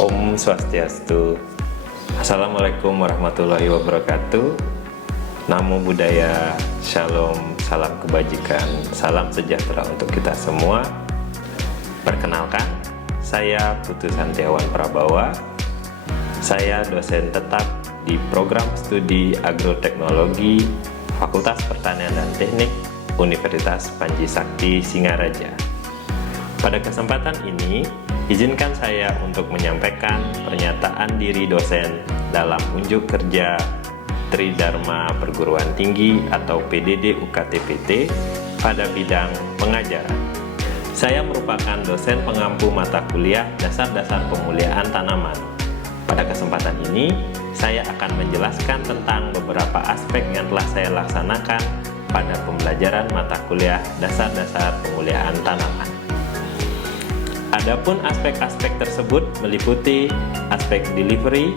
Om Swastiastu. Assalamualaikum warahmatullahi wabarakatuh. Namo Buddhaya, Shalom, salam kebajikan, salam sejahtera untuk kita semua. Perkenalkan, saya Putu Santiawan Prabawa. Saya dosen tetap di program studi agroteknologi Fakultas Pertanian dan Teknik Universitas Panji Sakti Singaraja. Pada kesempatan ini, izinkan saya untuk menyampaikan pernyataan diri dosen dalam unjuk kerja Tridharma Perguruan Tinggi atau PDD UKT-PT pada bidang pengajaran. Saya merupakan dosen pengampu mata kuliah dasar-dasar pemuliaan tanaman. Pada kesempatan ini, saya akan menjelaskan tentang beberapa aspek yang telah saya laksanakan pada pembelajaran mata kuliah dasar-dasar pemuliaan tanaman. Adapun aspek-aspek tersebut meliputi aspek delivery,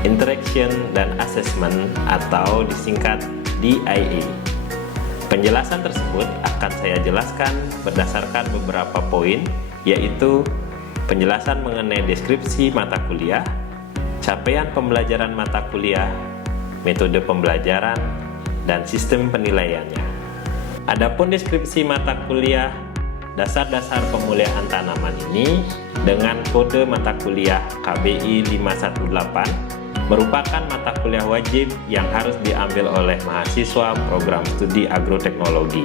interaction, dan assessment atau disingkat DIA. Penjelasan tersebut akan saya jelaskan berdasarkan beberapa poin, yaitu penjelasan mengenai deskripsi mata kuliah, capaian pembelajaran mata kuliah, metode pembelajaran, dan sistem penilaiannya. Adapun deskripsi mata kuliah dasar-dasar pemuliaan tanaman ini dengan kode mata kuliah KBI 518 merupakan mata kuliah wajib yang harus diambil oleh mahasiswa program studi agroteknologi.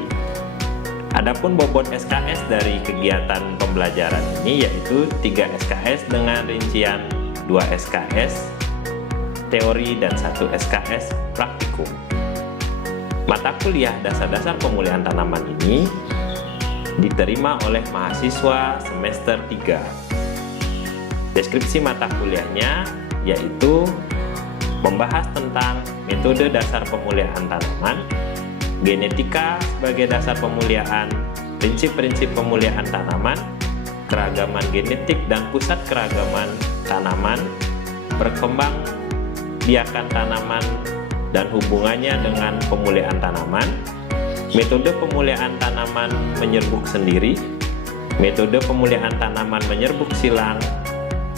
Adapun bobot SKS dari kegiatan pembelajaran ini yaitu 3 SKS dengan rincian 2 SKS teori dan 1 SKS praktikum. Mata kuliah dasar-dasar pemulihaan tanaman ini diterima oleh mahasiswa semester 3. Deskripsi mata kuliahnya yaitu membahas tentang metode dasar pemulihaan tanaman, genetika sebagai dasar pemuliaan, prinsip-prinsip pemulihaan tanaman, keragaman genetik dan pusat keragaman tanaman, berkembang biakan tanaman dan hubungannya dengan pemulihaan tanaman, metode pemulihaan tanaman menyerbuk sendiri, metode pemulihaan tanaman menyerbuk silang,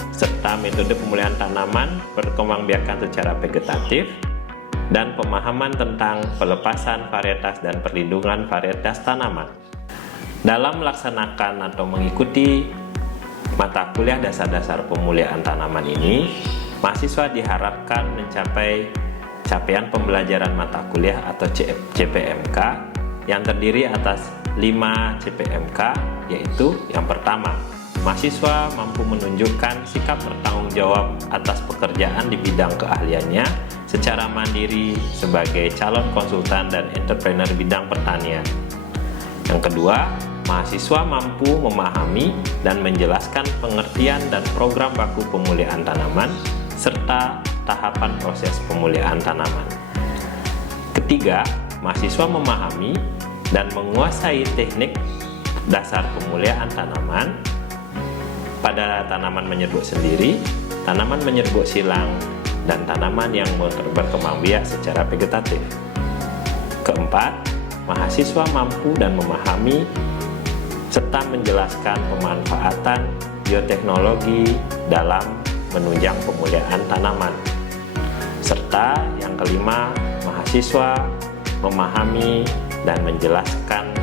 serta metode pemulihaan tanaman berkembangbiakan secara vegetatif, dan pemahaman tentang pelepasan varietas dan perlindungan varietas tanaman. Dalam melaksanakan atau mengikuti mata kuliah dasar-dasar pemulihaan tanaman ini, mahasiswa diharapkan mencapai capaian pembelajaran mata kuliah atau CPMK yang terdiri atas 5 CPMK, yaitu yang pertama, mahasiswa mampu menunjukkan sikap bertanggung jawab atas pekerjaan di bidang keahliannya secara mandiri sebagai calon konsultan dan entrepreneur bidang pertanian. Yang kedua, mahasiswa mampu memahami dan menjelaskan pengertian dan program baku pemulihaan tanaman serta tahapan proses pemulihaan tanaman. Ketiga, mahasiswa memahami dan menguasai teknik dasar pemulihaan tanaman pada tanaman menyerbuk sendiri, tanaman menyerbuk silang, dan tanaman yang berkembang biak secara vegetatif. Keempat, mahasiswa mampu dan memahami serta menjelaskan pemanfaatan bioteknologi dalam menunjang pemulihaan tanaman. Serta yang kelima, mahasiswa memahami dan menjelaskan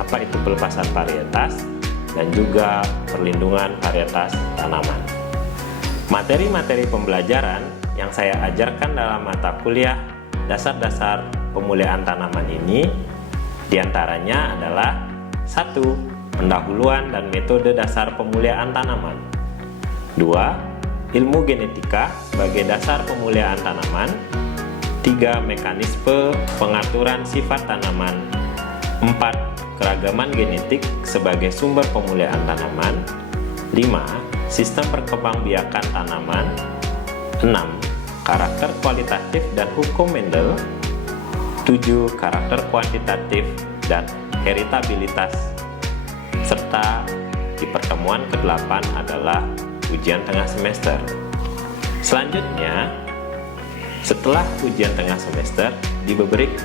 apa itu pelepasan varietas dan juga perlindungan varietas tanaman. Materi-materi pembelajaran yang saya ajarkan dalam mata kuliah dasar-dasar pemulihaan tanaman ini diantaranya adalah 1. Pendahuluan dan metode dasar pemulihaan tanaman. 2. Ilmu genetika sebagai dasar pemulihaan tanaman. 3. Mekanisme pengaturan sifat tanaman. 4. Keragaman genetik sebagai sumber pemulihaan tanaman. 5. Sistem perkembangbiakan tanaman. 6. Karakter kualitatif dan hukum Mendel. 7. Karakter kuantitatif dan heritabilitas. Serta di pertemuan ke-8 adalah ujian tengah semester. Selanjutnya, setelah ujian tengah semester,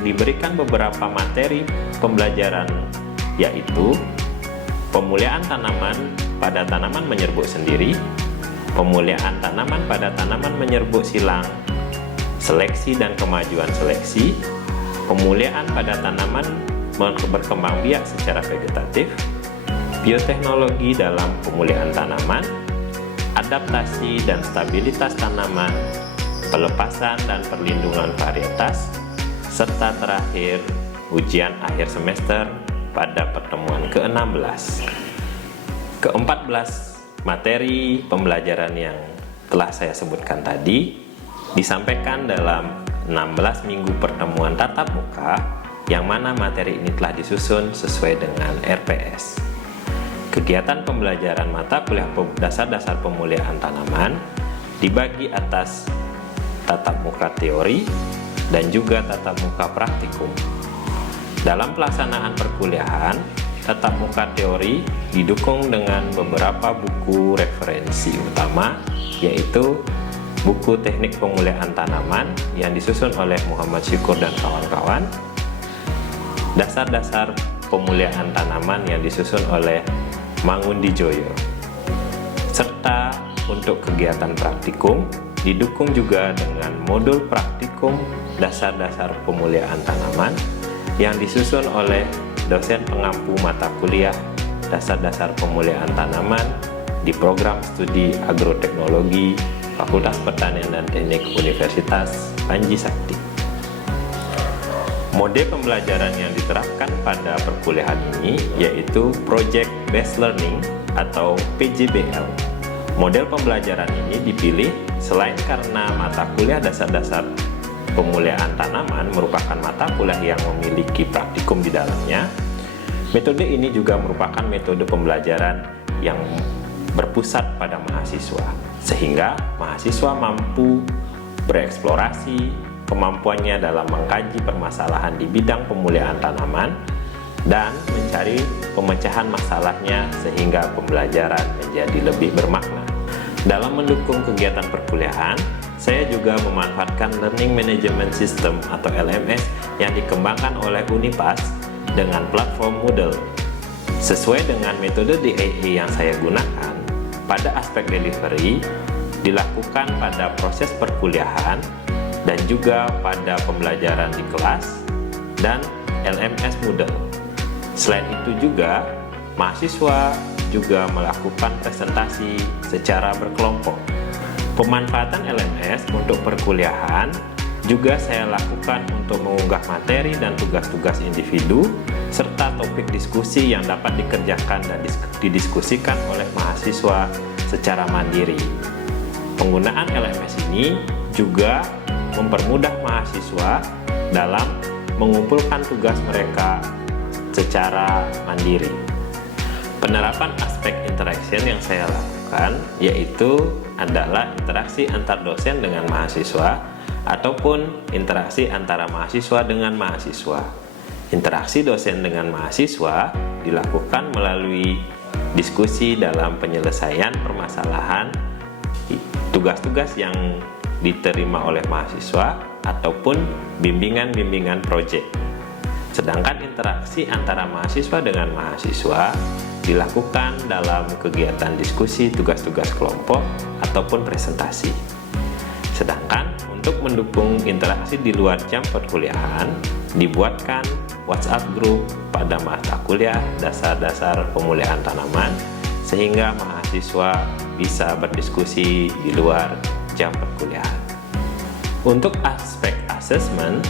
diberikan beberapa materi pembelajaran, yaitu pemulihaan tanaman pada tanaman menyerbuk sendiri, pemuliaan tanaman pada tanaman menyerbuk silang, seleksi dan kemajuan seleksi, pemuliaan pada tanaman berkembang biak secara vegetatif, bioteknologi dalam pemulihan tanaman, adaptasi dan stabilitas tanaman, pelepasan dan perlindungan varietas, serta terakhir ujian akhir semester pada pertemuan ke-16. Ke-14 materi pembelajaran yang telah saya sebutkan tadi disampaikan dalam 16 minggu pertemuan tatap muka, yang mana materi ini telah disusun sesuai dengan RPS. Kegiatan pembelajaran mata kuliah dasar-dasar pemulihan tanaman dibagi atas tatap muka teori dan juga tatap muka praktikum. Dalam pelaksanaan perkuliahan, tatap muka teori didukung dengan beberapa buku referensi utama, yaitu buku Teknik Pemulihan Tanaman yang disusun oleh Muhammad Syukur dan kawan-kawan, Dasar-dasar Pemulihan Tanaman yang disusun oleh Mangundi Joyo, serta untuk kegiatan praktikum didukung juga dengan modul praktikum Dasar-dasar Pemulihan Tanaman yang disusun oleh dosen pengampu mata kuliah Dasar-dasar Pemulihan Tanaman di program studi agroteknologi Fakultas Pertanian dan Teknik Universitas Panji Sakti. Mode pembelajaran yang diterapkan pada perkuliahan ini yaitu Project Based Learning atau PJBL. Model pembelajaran ini dipilih selain karena mata kuliah dasar-dasar pemulihan tanaman merupakan mata kuliah yang memiliki praktikum di dalamnya. Metode ini juga merupakan metode pembelajaran yang berpusat pada mahasiswa, sehingga mahasiswa mampu bereksplorasi kemampuannya dalam mengkaji permasalahan di bidang pemulihan tanaman dan mencari pemecahan masalahnya sehingga pembelajaran menjadi lebih bermakna. Dalam mendukung kegiatan perkuliahan, saya juga memanfaatkan Learning Management System atau LMS yang dikembangkan oleh Unipas dengan platform Moodle. Sesuai dengan metode DAE yang saya gunakan, pada aspek delivery dilakukan pada proses perkuliahan dan juga pada pembelajaran di kelas dan LMS Moodle. Selain itu juga, mahasiswa juga melakukan presentasi secara berkelompok. Pemanfaatan LMS untuk perkuliahan juga saya lakukan untuk mengunggah materi dan tugas-tugas individu serta topik diskusi yang dapat dikerjakan dan didiskusikan oleh mahasiswa secara mandiri. Penggunaan LMS ini juga mempermudah mahasiswa dalam mengumpulkan tugas mereka secara mandiri. Penerapan aspek interaction yang saya lakukan yaitu adalah interaksi antar dosen dengan mahasiswa ataupun interaksi antara mahasiswa dengan mahasiswa. Interaksi dosen dengan mahasiswa dilakukan melalui diskusi dalam penyelesaian permasalahan, tugas-tugas yang diterima oleh mahasiswa ataupun bimbingan-bimbingan proyek. Sedangkan interaksi antara mahasiswa dengan mahasiswa dilakukan dalam kegiatan diskusi, tugas-tugas kelompok ataupun presentasi. Sedangkan untuk mendukung interaksi di luar jam perkuliahan, dibuatkan WhatsApp group pada mata kuliah dasar-dasar pemulihan tanaman sehingga mahasiswa bisa berdiskusi di luar jam perkuliahan. Untuk aspek assessment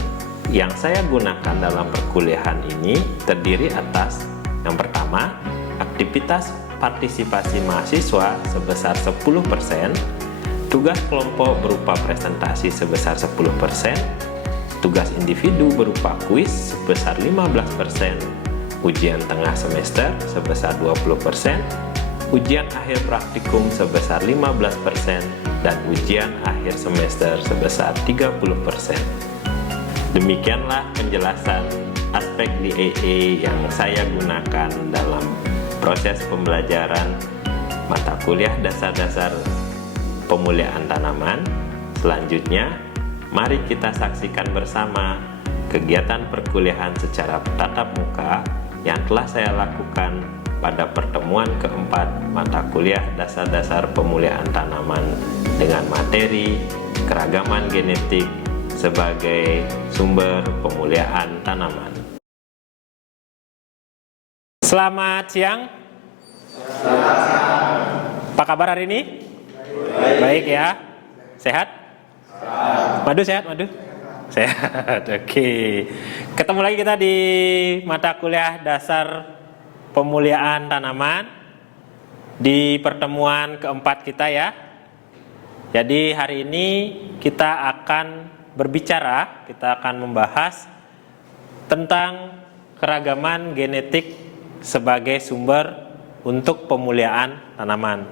yang saya gunakan dalam perkuliahan ini terdiri atas yang pertama, aktivitas partisipasi mahasiswa sebesar 10%, tugas kelompok berupa presentasi sebesar 10%, tugas individu berupa kuis sebesar 15%, ujian tengah semester sebesar 20%, ujian akhir praktikum sebesar 15%, dan ujian akhir semester sebesar 30%. Demikianlah penjelasan aspek DAE yang saya gunakan dalam proses pembelajaran mata kuliah dasar-dasar pemulihan tanaman. Selanjutnya, mari kita saksikan bersama kegiatan perkuliahan secara tatap muka yang telah saya lakukan pada pertemuan keempat mata kuliah dasar-dasar pemuliaan tanaman dengan materi keragaman genetik sebagai sumber pemuliaan tanaman. Selamat siang. Selamat siang. Apa kabar hari ini? Baik ya. Sehat? Madu sehat, Madu? Sehat. Oke. Ketemu lagi kita di mata kuliah dasar pemuliaan tanaman di pertemuan keempat kita ya. Jadi hari ini kita akan berbicara, kita akan membahas tentang keragaman genetik sebagai sumber untuk pemuliaan tanaman.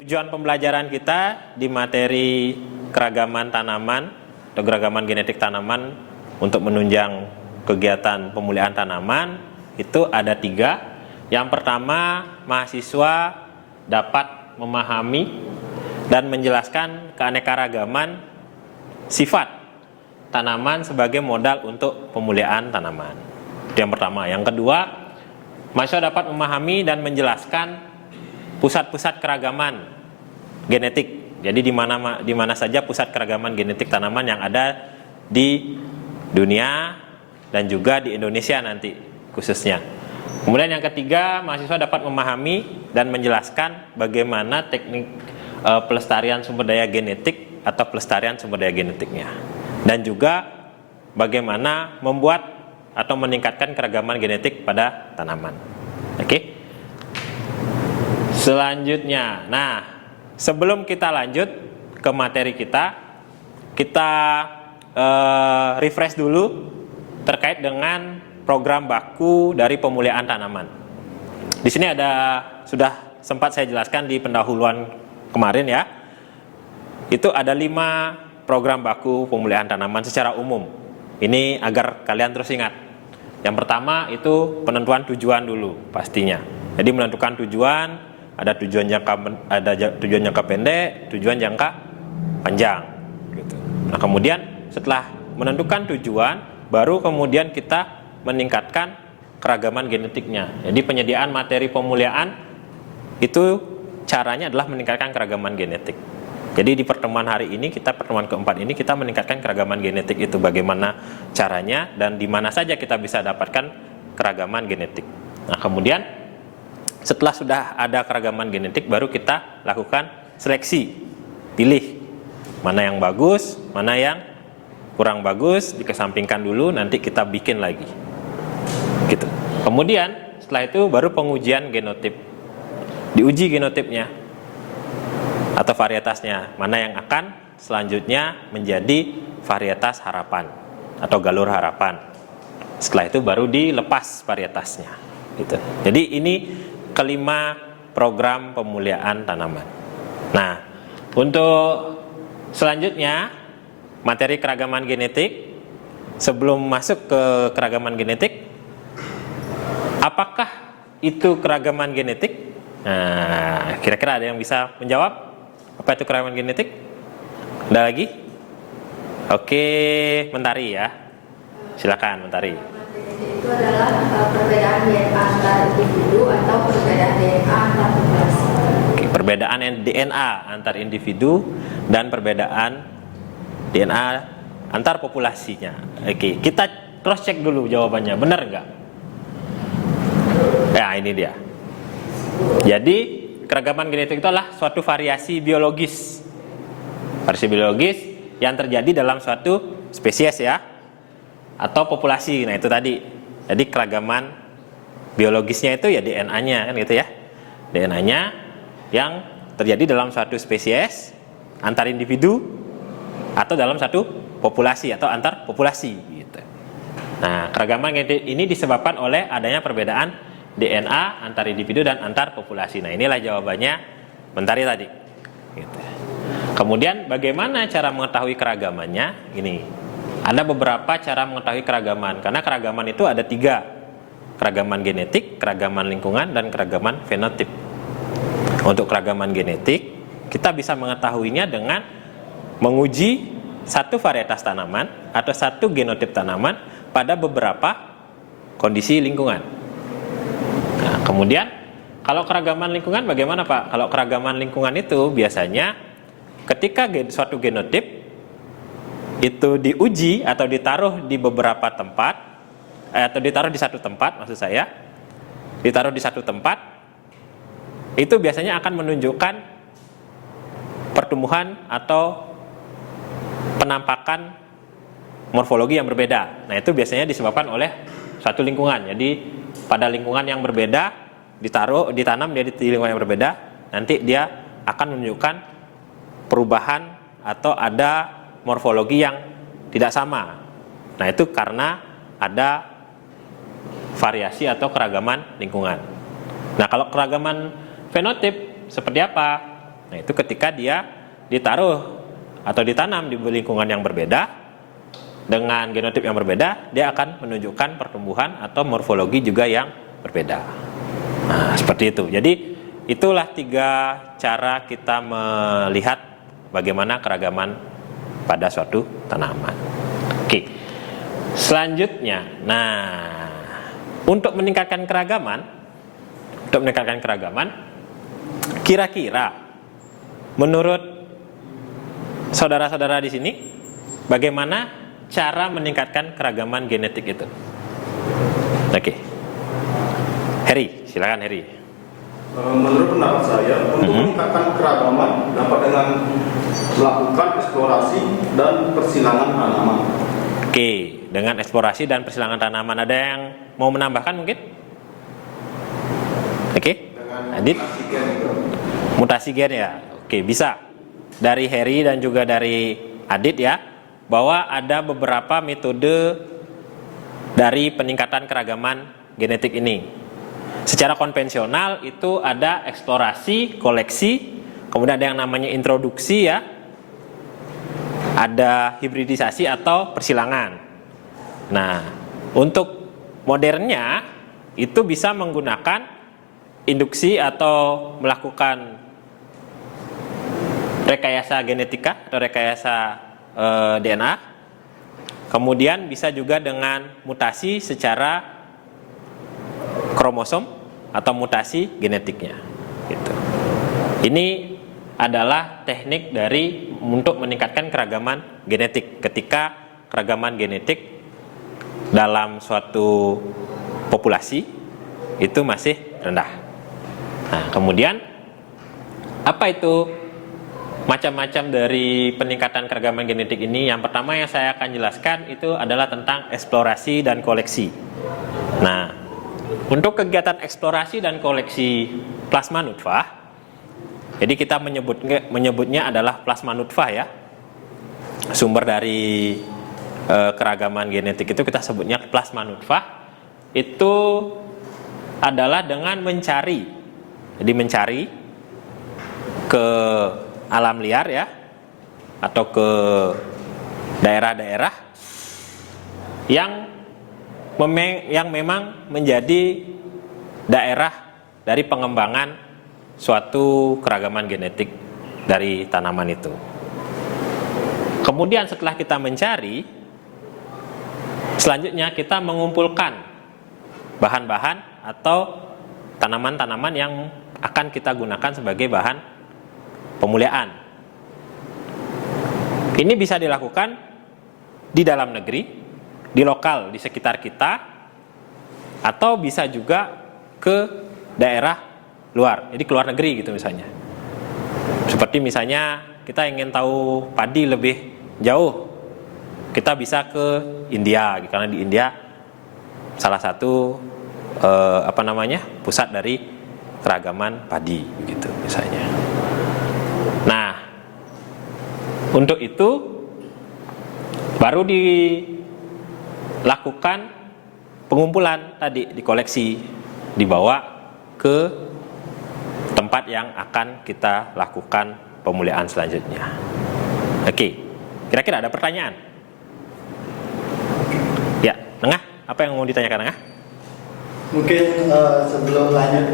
Tujuan pembelajaran kita di materi keragaman tanaman atau keragaman genetik tanaman untuk menunjang kegiatan pemulihaan tanaman itu ada 3. Yang pertama, mahasiswa dapat memahami dan menjelaskan keanekaragaman sifat tanaman sebagai modal untuk pemulihaan tanaman. Itu yang pertama. Yang kedua, mahasiswa dapat memahami dan menjelaskan pusat-pusat keragaman genetik. Jadi di mana saja pusat keragaman genetik tanaman yang ada di dunia dan juga di Indonesia nanti khususnya. Kemudian yang ketiga, mahasiswa dapat memahami dan menjelaskan bagaimana teknik pelestarian sumber daya genetik atau pelestarian sumber daya genetiknya. Dan juga bagaimana membuat atau meningkatkan keragaman genetik pada tanaman. Oke. Selanjutnya, nah sebelum kita lanjut ke materi kita refresh dulu terkait dengan program baku dari pemulihaan tanaman. Di sini sudah sempat saya jelaskan di pendahuluan kemarin ya. Itu ada 5 program baku pemulihaan tanaman secara umum. Ini agar kalian terus ingat. Yang pertama itu penentuan tujuan dulu pastinya. Jadi menentukan tujuan, ada tujuan jangka pendek, tujuan jangka panjang gitu. Nah, kemudian setelah menentukan tujuan, baru kemudian kita meningkatkan keragaman genetiknya. Jadi penyediaan materi pemuliaan itu caranya adalah meningkatkan keragaman genetik. Jadi di pertemuan hari ini, pertemuan keempat ini kita meningkatkan keragaman genetik itu bagaimana caranya dan di mana saja kita bisa dapatkan keragaman genetik. Nah, kemudian setelah sudah ada keragaman genetik, baru kita lakukan seleksi, pilih mana yang bagus, mana yang kurang bagus, dikesampingkan dulu, nanti kita bikin lagi. Gitu. Kemudian setelah itu baru pengujian genotip. Diuji genotipnya atau varietasnya, mana yang akan selanjutnya menjadi varietas harapan atau galur harapan. Setelah itu baru dilepas varietasnya. Gitu. Jadi ini kelima program pemuliaan tanaman. Nah, untuk selanjutnya materi keragaman genetik. Sebelum masuk ke keragaman genetik, apakah itu keragaman genetik? Nah, kira-kira ada yang bisa menjawab? Apa itu keragaman genetik? Ada lagi? Oke, Mentari ya. Silakan, Mentari. Itu adalah perbedaan DNA antar individu atau perbedaan DNA antar populasi. Oke, perbedaan DNA antar individu dan perbedaan DNA antar populasinya. Oke, kita cross check dulu jawabannya, benar nggak? Ya, ini dia. Jadi keragaman genetik itu adalah suatu variasi biologis. Variasi biologis yang terjadi dalam suatu spesies ya, atau populasi. Nah, itu tadi. Jadi keragaman biologisnya itu ya DNA-nya kan gitu ya. DNA-nya yang terjadi dalam suatu spesies antar individu atau dalam satu populasi atau antar populasi gitu. Nah, keragaman genetik ini disebabkan oleh adanya perbedaan DNA antar individu dan antar populasi. Nah, inilah jawabannya Mentari tadi. Gitu. Kemudian bagaimana cara mengetahui keragamannya? Ini ada beberapa cara mengetahui keragaman. Karena keragaman itu ada 3. Keragaman genetik, keragaman lingkungan, dan keragaman fenotip. Untuk keragaman genetik, kita bisa mengetahuinya dengan menguji satu varietas tanaman atau satu genotip tanaman pada beberapa kondisi lingkungan. Kemudian kalau keragaman lingkungan bagaimana Pak? Kalau keragaman lingkungan itu biasanya ketika suatu genotip itu diuji atau ditaruh di beberapa tempat, atau ditaruh di satu tempat maksud saya, ditaruh di satu tempat, itu biasanya akan menunjukkan pertumbuhan atau penampakan morfologi yang berbeda. Nah itu biasanya disebabkan oleh suatu lingkungan. Jadi pada lingkungan yang berbeda ditanam dia di lingkungan yang berbeda, nanti dia akan menunjukkan perubahan atau ada morfologi yang tidak sama. Nah itu karena ada variasi atau keragaman lingkungan. Nah kalau keragaman fenotip seperti apa? Nah itu ketika dia ditaruh atau ditanam di lingkungan yang berbeda dengan genotip yang berbeda, dia akan menunjukkan pertumbuhan atau morfologi juga yang berbeda. Nah, seperti itu. Jadi itulah 3 cara kita melihat bagaimana keragaman pada suatu tanaman. Oke. Selanjutnya, nah, untuk meningkatkan keragaman, kira-kira menurut saudara-saudara di sini, bagaimana cara meningkatkan keragaman genetik itu? Oke. Heri, silakan Heri. Menurut pendapat saya, untuk meningkatkan keragaman dapat dengan melakukan eksplorasi dan persilangan tanaman. Oke, dengan eksplorasi dan persilangan tanaman, ada yang mau menambahkan mungkin? Oke, Adit? Mutasi gen ya? Oke, bisa. Dari Heri dan juga dari Adit ya, bahwa ada beberapa metode dari peningkatan keragaman genetik ini. Secara konvensional itu ada eksplorasi, koleksi, kemudian ada yang namanya introduksi ya, ada hibridisasi atau persilangan. Nah, untuk modernnya itu bisa menggunakan induksi atau melakukan rekayasa genetika atau rekayasa DNA. Kemudian bisa juga dengan mutasi secara kromosom atau mutasi genetiknya. Gitu. Ini adalah teknik dari untuk meningkatkan keragaman genetik ketika keragaman genetik dalam suatu populasi itu masih rendah. Nah, kemudian apa itu macam-macam dari peningkatan keragaman genetik ini? Yang pertama yang saya akan jelaskan itu adalah tentang eksplorasi dan koleksi. Nah, untuk kegiatan eksplorasi dan koleksi plasma nutfah, jadi kita menyebutnya adalah plasma nutfah ya. Sumber dari keragaman genetik itu kita sebutnya plasma nutfah. Itu adalah dengan mencari. Jadi mencari ke alam liar ya, atau ke daerah-daerah yang memang menjadi daerah dari pengembangan suatu keragaman genetik dari tanaman itu. Kemudian setelah kita mencari, selanjutnya kita mengumpulkan bahan-bahan atau tanaman-tanaman yang akan kita gunakan sebagai bahan pemuliaan. Ini bisa dilakukan di dalam negeri, di lokal, di sekitar kita, atau bisa juga ke daerah luar, jadi ke luar negeri gitu misalnya. Seperti misalnya kita ingin tahu padi lebih jauh, kita bisa ke India, karena di India salah satu pusat dari keragaman padi gitu misalnya. Nah, untuk itu baru dilakukan pengumpulan tadi, dikoleksi, dibawa ke tempat yang akan kita lakukan pemuliaan selanjutnya. Oke, kira-kira ada pertanyaan? Ya, Nengah, apa yang mau ditanyakan Nengah? Mungkin sebelum lanjut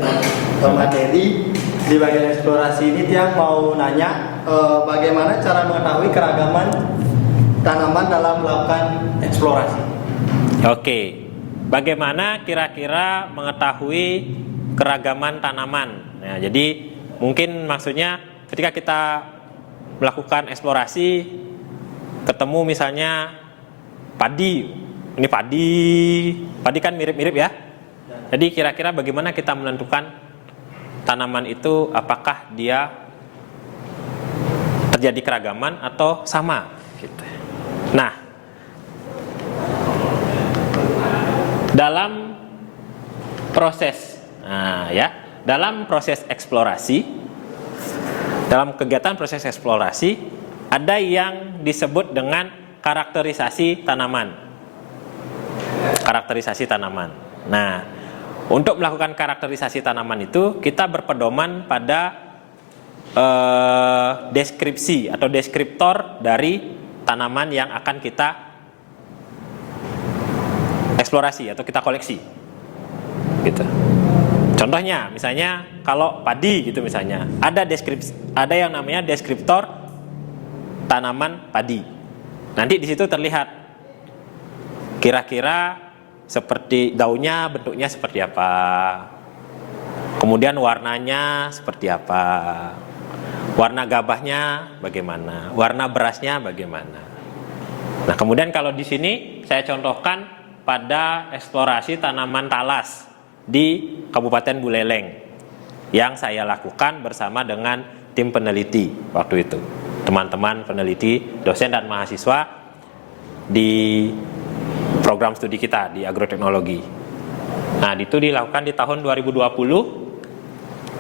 ke materi di bagian eksplorasi ini, Tiang mau nanya bagaimana cara mengetahui keragaman tanaman dalam melakukan eksplorasi. Oke, bagaimana kira-kira mengetahui keragaman tanaman. Nah, jadi mungkin maksudnya ketika kita melakukan eksplorasi, ketemu misalnya padi, ini padi kan mirip-mirip ya. Jadi kira-kira bagaimana kita menentukan tanaman itu apakah dia terjadi keragaman atau sama gitu. Nah, dalam proses dalam proses eksplorasi, dalam kegiatan proses eksplorasi ada yang disebut dengan karakterisasi tanaman. Karakterisasi tanaman. Nah, untuk melakukan karakterisasi tanaman itu kita berpedoman pada deskripsi atau deskriptor dari tanaman yang akan kita eksplorasi atau kita koleksi. Gitu. Contohnya, misalnya kalau padi gitu misalnya, ada yang namanya deskriptor tanaman padi. Nanti di situ terlihat kira-kira seperti daunnya, bentuknya seperti apa, kemudian warnanya seperti apa, warna gabahnya bagaimana, warna berasnya bagaimana. Nah, kemudian kalau di sini saya contohkan pada eksplorasi tanaman talas di Kabupaten Buleleng yang saya lakukan bersama dengan tim peneliti waktu itu, teman-teman peneliti, dosen dan mahasiswa di program studi kita di agroteknologi. Nah, itu dilakukan di tahun 2020.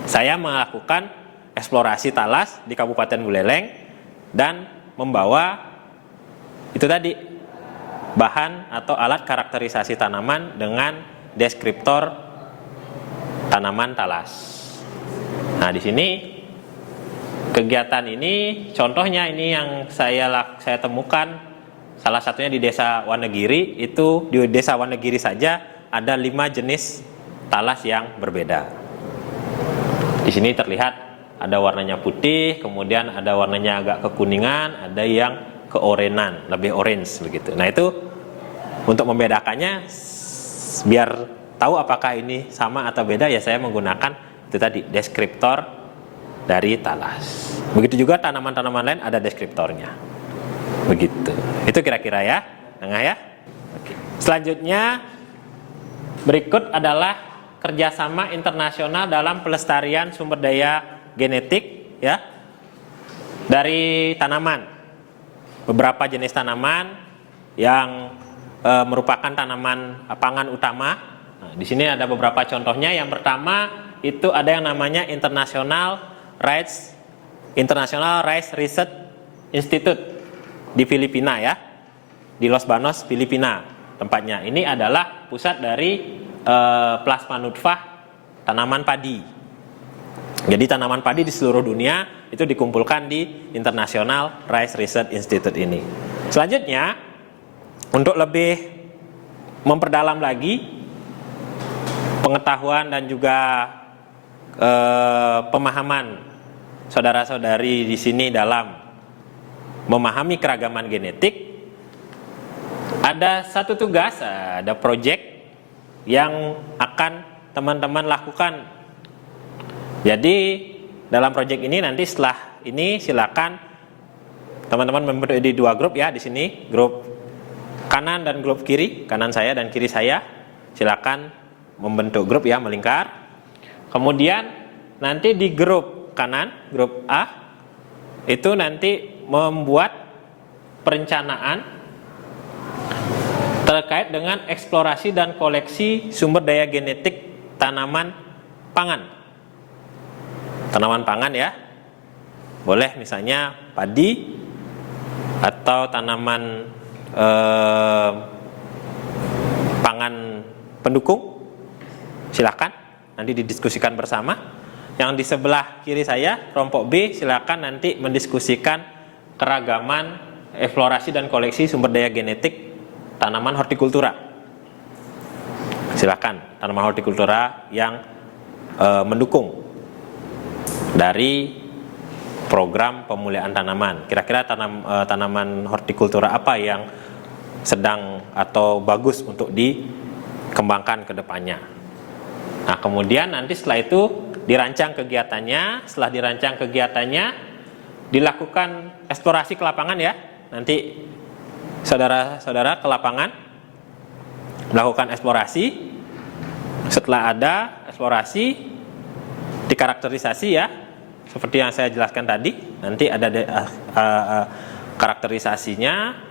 Saya melakukan eksplorasi talas di Kabupaten Buleleng dan membawa itu tadi bahan atau alat karakterisasi tanaman dengan deskriptor tanaman talas. Nah, di sini kegiatan ini contohnya ini yang saya temukan. Salah satunya di Desa Wonogiri, itu di Desa Wonogiri saja ada 5 jenis talas yang berbeda. Di sini terlihat ada warnanya putih, kemudian ada warnanya agak kekuningan, ada yang keorenan, lebih orange begitu. Nah, itu untuk membedakannya biar tahu apakah ini sama atau beda ya saya menggunakan itu tadi deskriptor dari talas. Begitu juga tanaman-tanaman lain ada deskriptornya. Begitu. Itu kira-kira ya, tengah ya. Oke. Selanjutnya berikut adalah kerjasama internasional dalam pelestarian sumber daya genetik ya dari tanaman. Beberapa jenis tanaman yang merupakan tanaman pangan utama. Nah, di sini ada beberapa contohnya. Yang pertama itu ada yang namanya International Rice Research Institute di Filipina ya, di Los Banos, Filipina tempatnya. Ini adalah pusat dari plasma nutfah tanaman padi. Jadi tanaman padi di seluruh dunia itu dikumpulkan di International Rice Research Institute ini. Selanjutnya, untuk lebih memperdalam lagi pengetahuan dan juga pemahaman saudara-saudari di sini dalam memahami keragaman genetik, ada satu tugas, ada proyek yang akan teman-teman lakukan. Jadi dalam proyek ini nanti setelah ini silakan teman-teman membentuk di 2 grup ya, di sini grup kanan dan grup kiri, kanan saya dan kiri saya. Silakan membentuk grup ya, melingkar. Kemudian nanti di grup kanan, grup A, itu nanti membuat perencanaan terkait dengan eksplorasi dan koleksi sumber daya genetik tanaman pangan. Tanaman pangan ya, boleh misalnya padi atau tanaman pangan pendukung, silakan nanti didiskusikan bersama. Yang di sebelah kiri saya, kelompok B, silakan nanti mendiskusikan keragaman eksplorasi dan koleksi sumber daya genetik tanaman hortikultura. Silakan tanaman hortikultura yang mendukung dari program pemulihan tanaman. Kira-kira tanaman hortikultura apa yang sedang atau bagus untuk dikembangkan ke depannya. Nah, kemudian nanti setelah itu dirancang kegiatannya. Setelah dirancang kegiatannya, dilakukan eksplorasi ke lapangan ya. Nanti saudara-saudara ke lapangan melakukan eksplorasi. Setelah ada eksplorasi, dikarakterisasi ya, seperti yang saya jelaskan tadi. Nanti ada karakterisasinya.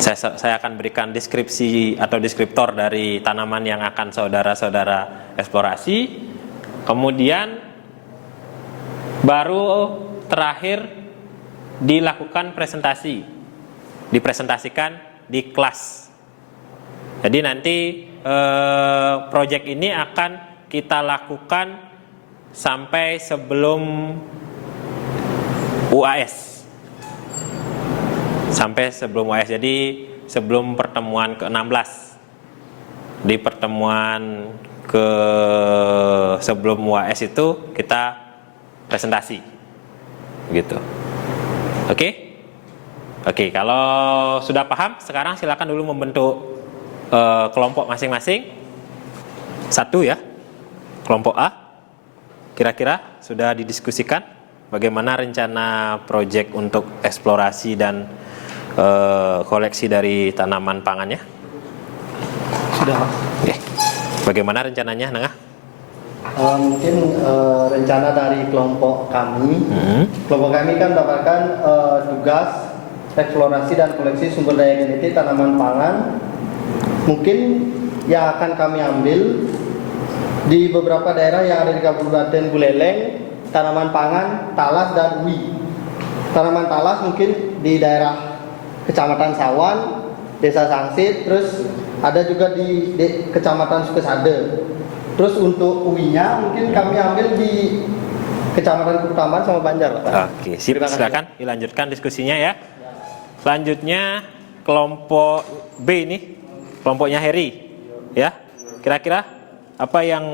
Saya akan berikan deskripsi atau deskriptor dari tanaman yang akan saudara-saudara eksplorasi. Kemudian baru terakhir dilakukan presentasi, dipresentasikan di kelas. Jadi nanti proyek ini akan kita lakukan sampai sebelum UAS. Sampai sebelum UAS, jadi sebelum pertemuan ke-16. Di pertemuan sebelum UAS itu kita presentasi, gitu. Oke, kalau sudah paham, sekarang silakan dulu membentuk kelompok masing-masing. Satu ya, kelompok A. Kira-kira sudah didiskusikan bagaimana rencana proyek untuk eksplorasi dan koleksi dari tanaman pangannya? Sudah. Oke. Bagaimana rencananya, Nengah? Mungkin rencana dari kelompok kami. Kelompok kami kan mendapatkan tugas eksplorasi dan koleksi sumber daya genetik tanaman pangan. Mungkin yang akan kami ambil di beberapa daerah yang ada di Kabupaten Buleleng, tanaman pangan, talas dan uwi. Tanaman talas mungkin di daerah Kecamatan Sawan, Desa Sangsit, terus ada juga di Kecamatan Sukesade. Terus untuk uwinya mungkin kami ambil di Kecamatan Kutaman sama Banjar, Pak. Oke, silakan dilanjutkan diskusinya ya. Selanjutnya kelompok B ini, kelompoknya Heri, ya. Kira-kira apa yang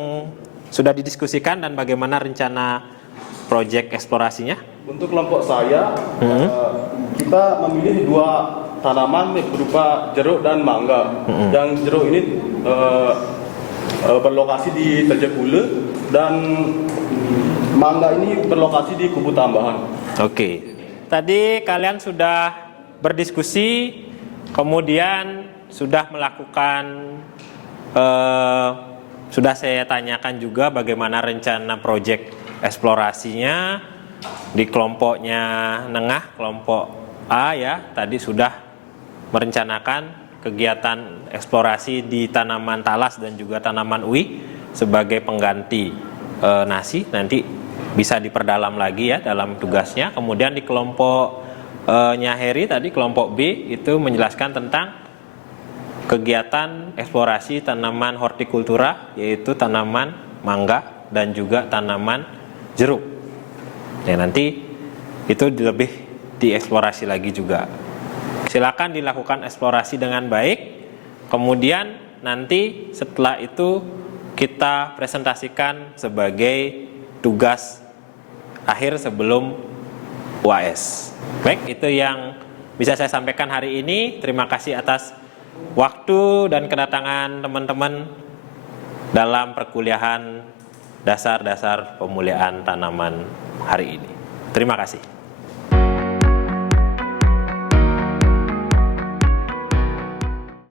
sudah didiskusikan dan bagaimana rencana proyek eksplorasinya? Untuk kelompok saya, kita memilih 2 tanaman berupa jeruk dan mangga. Yang jeruk ini berlokasi di Terjepule dan mangga ini berlokasi di Kubu Tambahan. Oke, tadi kalian sudah berdiskusi, kemudian sudah melakukan, sudah saya tanyakan juga bagaimana rencana proyek eksplorasinya. Di kelompoknya Nengah, kelompok A ya, tadi sudah merencanakan kegiatan eksplorasi di tanaman talas dan juga tanaman uwi sebagai pengganti nasi. Nanti bisa diperdalam lagi ya dalam tugasnya. Kemudian di kelompoknya Heri tadi, kelompok B itu menjelaskan tentang kegiatan eksplorasi tanaman hortikultura, yaitu tanaman mangga dan juga tanaman jeruk. Ya, nanti itu lebih dieksplorasi lagi juga. Silakan dilakukan eksplorasi dengan baik. Kemudian nanti setelah itu kita presentasikan sebagai tugas akhir sebelum UAS. Baik, itu yang bisa saya sampaikan hari ini. Terima kasih atas waktu dan kedatangan teman-teman dalam perkuliahan dasar-dasar pemuliaan tanaman hari ini. Terima kasih.